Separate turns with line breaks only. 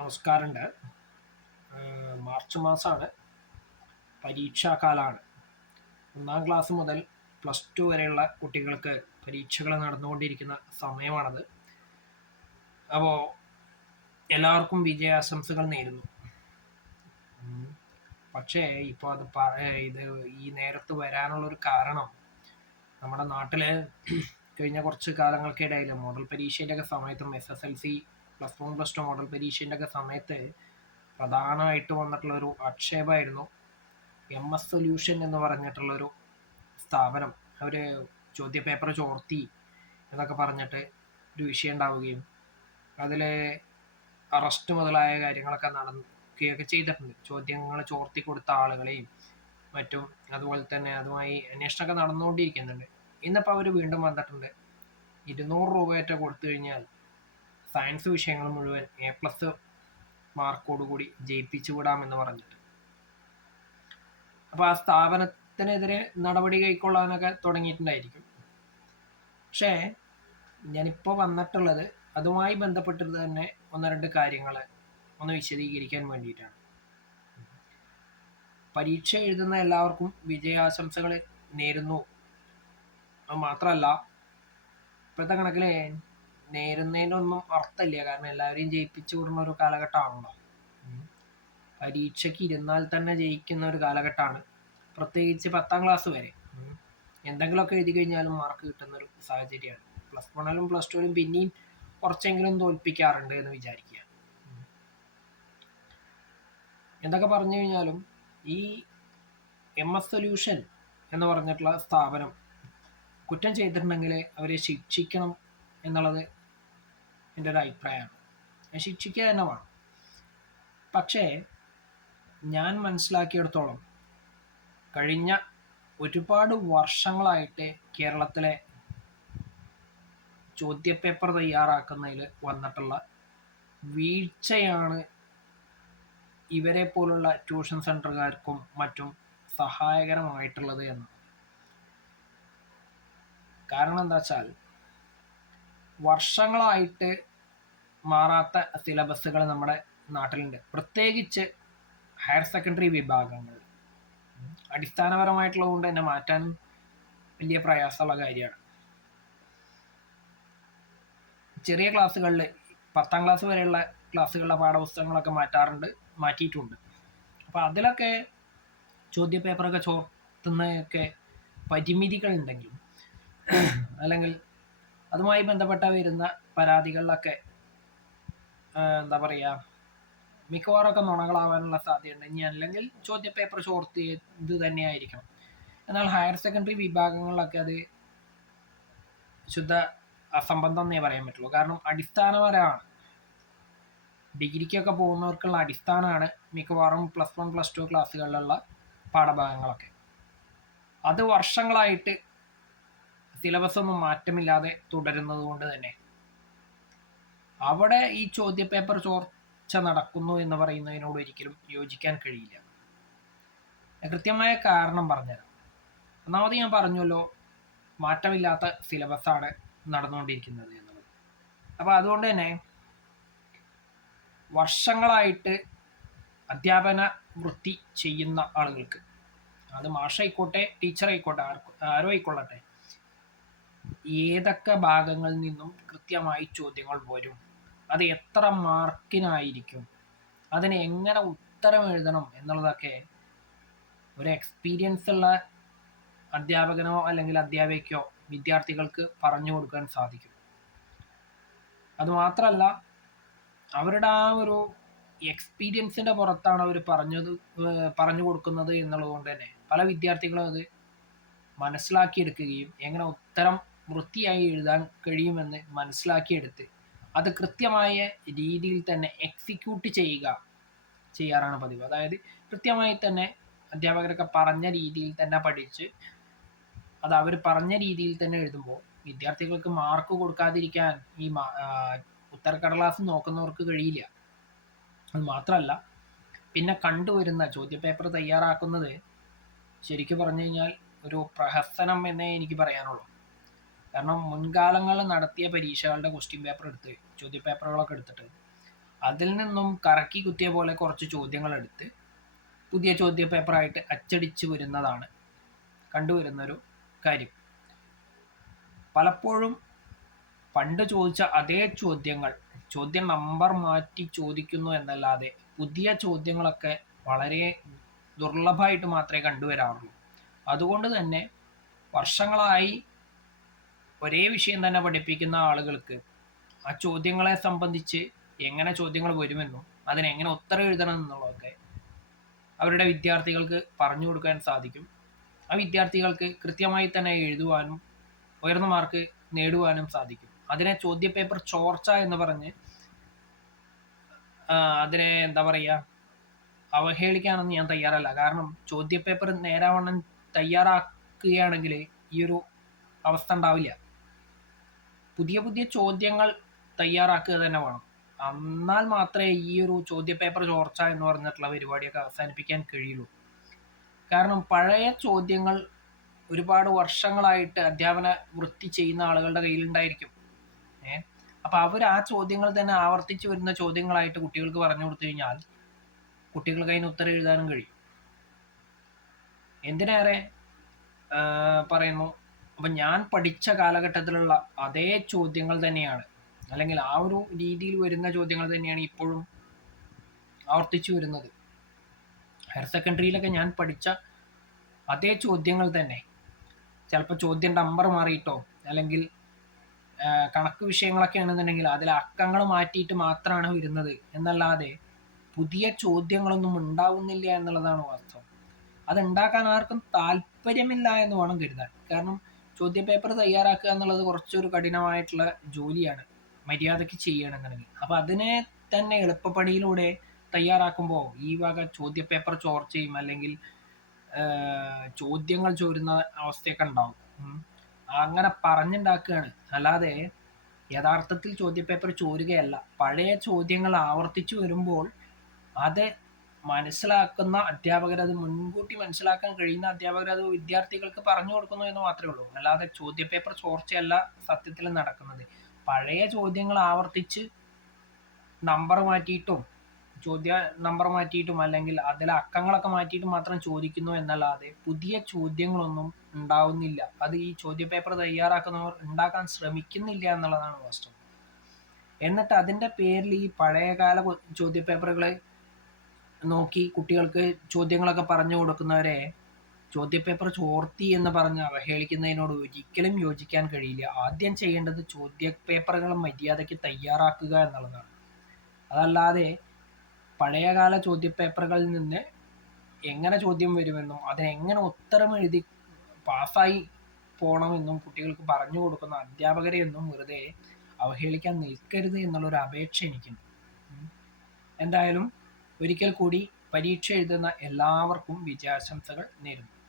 നമസ്കാരമുണ്ട്. മാർച്ച് മാസമാണ്. പരീക്ഷാകാലമാണ് ഒന്നാം ക്ലാസ് മുതൽ പ്ലസ് ടു വരെയുള്ള കുട്ടികൾക്ക് പരീക്ഷകൾ നടന്നുകൊണ്ടിരിക്കുന്ന സമയമാണത്. അപ്പോൾ എല്ലാവർക്കും വിജയാശംസകൾ നേരുന്നു. പക്ഷേ ഇപ്പോൾ അത് ഇത് ഈ നേരത്ത് വരാനുള്ളൊരു കാരണം നമ്മുടെ നാട്ടിൽ കഴിഞ്ഞ കുറച്ച് കാലങ്ങൾക്കിടയിൽ മോഡൽ പരീക്ഷയുടെയൊക്കെ സമയത്തും S S L C plus one plus two model പരീക്ഷേന്റെ ഒക്കെ സമയത്ത് പ്രധാനമായിട്ട് വന്നിട്ടുള്ള ഒരു ആക്ഷേപമായിരുന്നു. എം എസ് സൊല്യൂഷൻ എന്ന് പറഞ്ഞിട്ടുള്ളൊരു സ്ഥാപനം. അവർ ചോദ്യപേപ്പർ ചോർത്തി എന്നൊക്കെ പറഞ്ഞിട്ട് ഒരു വിഷയം ഉണ്ടാവുകയും അതിൽ അറസ്റ്റ് മുതലായ കാര്യങ്ങളൊക്കെ നടക്കുകയൊക്കെ ചെയ്തിട്ടുണ്ട്. ചോദ്യങ്ങൾ ചോർത്തി കൊടുത്ത ആളുകളെയും മറ്റും അതുപോലെ തന്നെ അതുമായി അന്വേഷണമൊക്കെ നടന്നുകൊണ്ടിരിക്കുന്നുണ്ട്. ഇന്നിപ്പോൾ അവർ വീണ്ടും വന്നിട്ടുണ്ട്. ഇരുന്നൂറ് രൂപയേറ്റ കൊടുത്തു കഴിഞ്ഞാൽ സയൻസ് വിഷയങ്ങൾ മുഴുവൻ എ പ്ലസ് മാർക്കോടുകൂടി ജയിപ്പിച്ചു വിടാമെന്ന് പറഞ്ഞിട്ട്. അപ്പോൾ ആ സ്ഥാപനത്തിനെതിരെ നടപടി കൈക്കൊള്ളാനൊക്കെ തുടങ്ങിയിട്ടുണ്ടായിരിക്കും. പക്ഷേ ഞാനിപ്പോൾ വന്നിട്ടുള്ളത് അതുമായി ബന്ധപ്പെട്ടിട്ട് തന്നെ ഒന്ന് രണ്ട് കാര്യങ്ങൾ ഒന്ന് വിശദീകരിക്കാൻ വേണ്ടിയിട്ടാണ്. പരീക്ഷ എഴുതുന്ന എല്ലാവർക്കും വിജയാശംസകൾ നേരുന്നു. മാത്രമല്ല ഇപ്പോഴത്തെ കണക്കിൽ നേരുന്നതിനൊന്നും അർത്ഥമില്ല. കാരണം എല്ലാവരെയും ജയിപ്പിച്ചു വിടുന്ന ഒരു കാലഘട്ടമാണല്ലോ. പരീക്ഷയ്ക്ക് ഇരുന്നാൽ തന്നെ ജയിക്കുന്ന ഒരു കാലഘട്ടമാണ്. പ്രത്യേകിച്ച് പത്താം ക്ലാസ് വരെ. എന്തെങ്കിലും എന്തെങ്കിലുമൊക്കെ എഴുതി കഴിഞ്ഞാലും മാർക്ക് കിട്ടുന്ന ഒരു സാഹചര്യമാണ്. പ്ലസ് വണ്ണിലും പ്ലസ് ടുവിലും പിന്നെയും കുറച്ചെങ്കിലും തോൽപ്പിക്കാറുണ്ട് എന്ന് വിചാരിക്കുക. എന്തൊക്കെ പറഞ്ഞു കഴിഞ്ഞാലും ഈ എം എസ് സൊല്യൂഷൻ എന്ന് പറഞ്ഞിട്ടുള്ള സ്ഥാപനം കുറ്റം ചെയ്തിട്ടുണ്ടെങ്കിൽ അവരെ ശിക്ഷിക്കണം എന്നുള്ളത് എന്റെ ഒരു അഭിപ്രായമാണ് ശിക്ഷിക്കുക തന്നെ വേണം പക്ഷേ ഞാൻ മനസ്സിലാക്കിയെടുത്തോളം കഴിഞ്ഞ ഒരുപാട് വർഷങ്ങളായിട്ട് കേരളത്തിലെ ചോദ്യപേപ്പർ തയ്യാറാക്കുന്നതിൽ വന്നിട്ടുള്ള വീഴ്ചയാണ് ഇവരെ പോലുള്ള ട്യൂഷൻ സെന്ററുകാർക്കും മറ്റും സഹായകരമായിട്ടുള്ളത് എന്ന് കാരണം എന്താ വെച്ചാൽ വർഷങ്ങളായിട്ട് മാറാത്ത സിലബസുകൾ നമ്മുടെ നാട്ടിലുണ്ട്. പ്രത്യേകിച്ച് ഹയർ സെക്കൻഡറി വിഭാഗങ്ങൾ. അടിസ്ഥാനപരമായിട്ടുള്ളത് കൊണ്ട് തന്നെ മാറ്റാൻ വലിയ പ്രയാസമുള്ള കാര്യമാണ്. ചെറിയ ക്ലാസ്സുകളിൽ പത്താം ക്ലാസ് വരെയുള്ള ക്ലാസ്സുകളിലെ പാഠപുസ്തകങ്ങളൊക്കെ മാറ്റാറുണ്ട് മാറ്റിയിട്ടുണ്ട്. അപ്പോൾ അതിലൊക്കെ ചോദ്യ പേപ്പറൊക്കെ ചോർത്തുന്നതൊക്കെ പരിമിതികളുണ്ടെങ്കിലും അല്ലെങ്കിൽ അതുമായി ബന്ധപ്പെട്ട വരുന്ന പരാതികളിലൊക്കെ എന്താ പറയുക മിക്കവാറൊക്കെ നുണകളാവാനുള്ള സാധ്യതയുണ്ട്. ഇനി അല്ലെങ്കിൽ ചോദ്യ ചോദ്യപേപ്പർ ചോർത്തിയത് തന്നെയായിരിക്കണം. എന്നാൽ ഹയർ സെക്കൻഡറി വിഭാഗങ്ങളിലൊക്കെ അത് ശുദ്ധ അസംബന്ധം എന്നേ പറയാൻ പറ്റുള്ളൂ. കാരണം അടിസ്ഥാനപരമാണ്. ഡിഗ്രിക്കൊക്കെ പോകുന്നവർക്കുള്ള അടിസ്ഥാനമാണ് മിക്കവാറും പ്ലസ് വൺ പ്ലസ് ടു ക്ലാസ്സുകളിലുള്ള പാഠഭാഗങ്ങളൊക്കെ. അത് വർഷങ്ങളായിട്ട് സിലബസ് ഒന്നും മാറ്റമില്ലാതെ തുടരുന്നത് കൊണ്ട് തന്നെ അവിടെ ഈ ചോദ്യപേപ്പർ ചോർച്ച നടക്കുന്നു എന്ന് പറയുന്നതിനോട് ഒരിക്കലും യോജിക്കാൻ കഴിയില്ല. കൃത്യമായ കാരണം പറഞ്ഞുതരാം. ഒന്നാമത് ഞാൻ പറഞ്ഞല്ലോ മാറ്റമില്ലാത്ത സിലബസാണ് നടന്നുകൊണ്ടിരിക്കുന്നത് എന്നുള്ളത്. അപ്പോൾ അതുകൊണ്ട് തന്നെ വർഷങ്ങളായിട്ട് അധ്യാപന വൃത്തി ചെയ്യുന്ന ആളുകൾക്ക് അത് മാഷായിക്കോട്ടെ ടീച്ചർ ആയിക്കോട്ടെ ആർക്കും ആരോ ആയിക്കൊള്ളട്ടെ ഏതൊക്കെ ഭാഗങ്ങളിൽ നിന്നും കൃത്യമായി ചോദ്യങ്ങൾ വരും അത് എത്ര മാർക്കിനായിരിക്കും? അതിന് എങ്ങനെ ഉത്തരം എഴുതണം എന്നുള്ളതൊക്കെ ഒരു എക്സ്പീരിയൻസ് ഉള്ള അധ്യാപകനോ അല്ലെങ്കിൽ അധ്യാപികയ്ക്കോ വിദ്യാർത്ഥികൾക്ക് പറഞ്ഞു കൊടുക്കാൻ സാധിക്കും. അതുമാത്രമല്ല അവരുടെ ആ ഒരു എക്സ്പീരിയൻസിന്റെ പുറത്താണ് അവർ പറഞ്ഞത് പറഞ്ഞു കൊടുക്കുന്നത് എന്നുള്ളത് കൊണ്ട് തന്നെ പല വിദ്യാർത്ഥികളും അത് മനസ്സിലാക്കിയെടുക്കുകയും എങ്ങനെ ഉത്തരം വൃത്തിയായി എഴുതാൻ കഴിയുമെന്ന് മനസ്സിലാക്കിയെടുത്ത് അത് കൃത്യമായ രീതിയിൽ തന്നെ എക്സിക്യൂട്ട് ചെയ്യുക ചെയ്യാറാണ് പതിവ്. അതായത് കൃത്യമായി തന്നെ അധ്യാപകരൊക്കെ പറഞ്ഞ രീതിയിൽ തന്നെ പഠിച്ച് അത് അവർ പറഞ്ഞ രീതിയിൽ തന്നെ എഴുതുമ്പോൾ വിദ്യാർത്ഥികൾക്ക് മാർക്ക് കൊടുക്കാതിരിക്കാൻ ഈ ഉത്തരക്കടലാസ് നോക്കുന്നവർക്ക് കഴിയില്ല. അത് മാത്രമല്ല പിന്നെ കണ്ടുവരുന്ന ചോദ്യപേപ്പർ തയ്യാറാക്കുന്നത് ശരിക്കും പറഞ്ഞു കഴിഞ്ഞാൽ ഒരു പ്രഹസനം എന്നേ എനിക്ക് പറയാനുള്ളൂ. കാരണം മുൻകാലങ്ങളിൽ നടത്തിയ പരീക്ഷകളുടെ ക്വസ്റ്റ്യൻ പേപ്പർ എടുത്ത് ചോദ്യപേപ്പറുകളൊക്കെ എടുത്തിട്ട് അതിൽ നിന്നും കറക്കി കുത്തിയ പോലെ കുറച്ച് ചോദ്യങ്ങൾ എടുത്ത് പുതിയ ചോദ്യ പേപ്പറായിട്ട് അച്ചടിച്ച് വരുന്നതാണ് കണ്ടുവരുന്നൊരു കാര്യം. പലപ്പോഴും പണ്ട് ചോദിച്ച അതേ ചോദ്യങ്ങൾ ചോദ്യ നമ്പർ മാറ്റി ചോദിക്കുന്നു എന്നല്ലാതെ പുതിയ ചോദ്യങ്ങളൊക്കെ വളരെ ദുർലഭമായിട്ട് മാത്രമേ കണ്ടുവരാറുള്ളൂ. അതുകൊണ്ട് തന്നെ വർഷങ്ങളായി ഒരേ വിഷയം തന്നെ പഠിപ്പിക്കുന്ന ആളുകൾക്ക് ആ ചോദ്യങ്ങളെ സംബന്ധിച്ച് എങ്ങനെ ചോദ്യങ്ങൾ വരുമെന്നും അതിനെങ്ങനെ ഉത്തരം എഴുതണം എന്നുള്ളതൊക്കെ അവരുടെ വിദ്യാർത്ഥികൾക്ക് പറഞ്ഞു കൊടുക്കാൻ സാധിക്കും. ആ വിദ്യാർത്ഥികൾക്ക് കൃത്യമായി തന്നെ എഴുതുവാനും ഉയർന്ന മാർക്ക് നേടുവാനും സാധിക്കും. അതിനെ ചോദ്യപേപ്പർ ചോർച്ച എന്ന് പറഞ്ഞ് അതിനെ എന്താ പറയുക അവഹേളിക്കാനൊന്നും ഞാൻ തയ്യാറല്ല. കാരണം ചോദ്യപേപ്പർ നേരാവണ്ണം തയ്യാറാക്കുകയാണെങ്കിൽ ഈ ഒരു അവസ്ഥ ഉണ്ടാവില്ല. പുതിയ പുതിയ ചോദ്യങ്ങൾ തയ്യാറാക്കുക തന്നെ വേണം. എന്നാൽ മാത്രമേ ഈ ഒരു ചോദ്യ പേപ്പർ ചോർച്ച എന്ന് പറഞ്ഞിട്ടുള്ള പരിപാടിയൊക്കെ അവസാനിപ്പിക്കാൻ കഴിയുള്ളൂ. കാരണം പഴയ ചോദ്യങ്ങൾ ഒരുപാട് വർഷങ്ങളായിട്ട് അധ്യാപന വൃത്തി ചെയ്യുന്ന ആളുകളുടെ കയ്യിലുണ്ടായിരിക്കും. ഏ? അപ്പൊ അവർ ആ ചോദ്യങ്ങൾ തന്നെ ആവർത്തിച്ച് വരുന്ന ചോദ്യങ്ങളായിട്ട് കുട്ടികൾക്ക് പറഞ്ഞു കൊടുത്തു കഴിഞ്ഞാൽ കുട്ടികൾക്ക് അതിന് ഉത്തരം എഴുതാനും കഴിയും. എന്തിനേറെ പറയുന്നു? അപ്പൊ ഞാൻ പഠിച്ച കാലഘട്ടത്തിലുള്ള അതേ ചോദ്യങ്ങൾ തന്നെയാണ്. അല്ലെങ്കിൽ ആ ഒരു രീതിയിൽ വരുന്ന ചോദ്യങ്ങൾ തന്നെയാണ് ഇപ്പോഴും ആവർത്തിച്ചു വരുന്നത്. ഹയർ സെക്കൻഡറിയിലൊക്കെ ഞാൻ പഠിച്ച അതേ ചോദ്യങ്ങൾ തന്നെ. ചിലപ്പോൾ ചോദ്യം നമ്പർ മാറിയിട്ടോ അല്ലെങ്കിൽ കണക്ക് വിഷയങ്ങളൊക്കെ ആണെന്നുണ്ടെങ്കിൽ അതിൽ അക്കങ്ങൾ മാറ്റിയിട്ട് മാത്രമാണ് വരുന്നത്. എന്നല്ലാതെ പുതിയ ചോദ്യങ്ങളൊന്നും ഉണ്ടാവുന്നില്ല എന്നുള്ളതാണ് വാസ്തവം. അത് ഉണ്ടാക്കാൻ ആർക്കും താല്പര്യമില്ല എന്ന് വേണം കരുതാൻ. കാരണം ചോദ്യപേപ്പർ തയ്യാറാക്കുക എന്നുള്ളത് കുറച്ചൊരു കഠിനമായിട്ടുള്ള ജോലിയാണ് മര്യാദയ്ക്ക് ചെയ്യണമെന്നുണ്ടെങ്കിൽ. അപ്പോൾ അതിനെ തന്നെ എളുപ്പപ്പണിയിലൂടെ തയ്യാറാക്കുമ്പോൾ ഈ വക ചോദ്യ പേപ്പർ ചോർച്ചയും അല്ലെങ്കിൽ ചോദ്യങ്ങൾ ചോരുന്ന അവസ്ഥയൊക്കെ ഉണ്ടാവും. അങ്ങനെ പറഞ്ഞുണ്ടാക്കുകയാണ്. അല്ലാതെ യഥാർത്ഥത്തിൽ ചോദ്യ പേപ്പർ ചോരുകയല്ല. പഴയ ചോദ്യങ്ങൾ ആവർത്തിച്ചു വരുമ്പോൾ അത് മനസ്സിലാക്കുന്ന അധ്യാപകർ അത് മുൻകൂട്ടി മനസ്സിലാക്കാൻ കഴിയുന്ന അധ്യാപകർ അത് വിദ്യാർത്ഥികൾക്ക് പറഞ്ഞു കൊടുക്കുന്നു എന്ന് മാത്രമേ ഉള്ളൂ. അല്ലാതെ ചോദ്യപേപ്പർ ചോർച്ചയല്ല സത്യത്തിൽ നടക്കുന്നത്. പഴയ ചോദ്യങ്ങൾ ആവർത്തിച്ച് നമ്പർ മാറ്റിയിട്ടും ചോദ്യ നമ്പർ മാറ്റിയിട്ടും അല്ലെങ്കിൽ അതിലെ അക്കങ്ങളൊക്കെ മാറ്റിയിട്ട് മാത്രം ചോദിക്കുന്നു എന്നല്ലാതെ പുതിയ ചോദ്യങ്ങളൊന്നും ഉണ്ടാവുന്നില്ല. അത് ഈ ചോദ്യ പേപ്പർ തയ്യാറാക്കുന്നവർ ഉണ്ടാക്കാൻ ശ്രമിക്കുന്നില്ല എന്നുള്ളതാണ് വാസ്തവം. എന്നിട്ട് അതിന്റെ പേരിൽ ഈ പഴയകാല ചോദ്യ പേപ്പറുകളെ നോക്കി കുട്ടികൾക്ക് ചോദ്യങ്ങളൊക്കെ പറഞ്ഞു കൊടുക്കുന്നവരെ ചോദ്യപേപ്പർ ചോർത്തി എന്ന് പറഞ്ഞ് അവഹേളിക്കുന്നതിനോട് ഒരിക്കലും യോജിക്കാൻ കഴിയില്ല. ആദ്യം ചെയ്യേണ്ടത് ചോദ്യ പേപ്പറുകൾ മര്യാദയ്ക്ക് തയ്യാറാക്കുക എന്നുള്ളതാണ്. അതല്ലാതെ പഴയകാല ചോദ്യപേപ്പറുകളിൽ നിന്ന് എങ്ങനെ ചോദ്യം വരുമെന്നും അതിനെങ്ങനെ ഉത്തരം എഴുതി പാസ്സായി പോകണമെന്നും കുട്ടികൾക്ക് പറഞ്ഞു കൊടുക്കുന്ന അധ്യാപകരെ ഒന്നും വെറുതെ അവഹേളിക്കാൻ നിൽക്കരുത് എന്നുള്ളൊരു അപേക്ഷ എനിക്കുണ്ട്. എന്തായാലും ഒരിക്കൽ കൂടി പരീക്ഷ എഴുതുന്ന എല്ലാവർക്കും വിജയാശംസകൾ നേരുന്നു.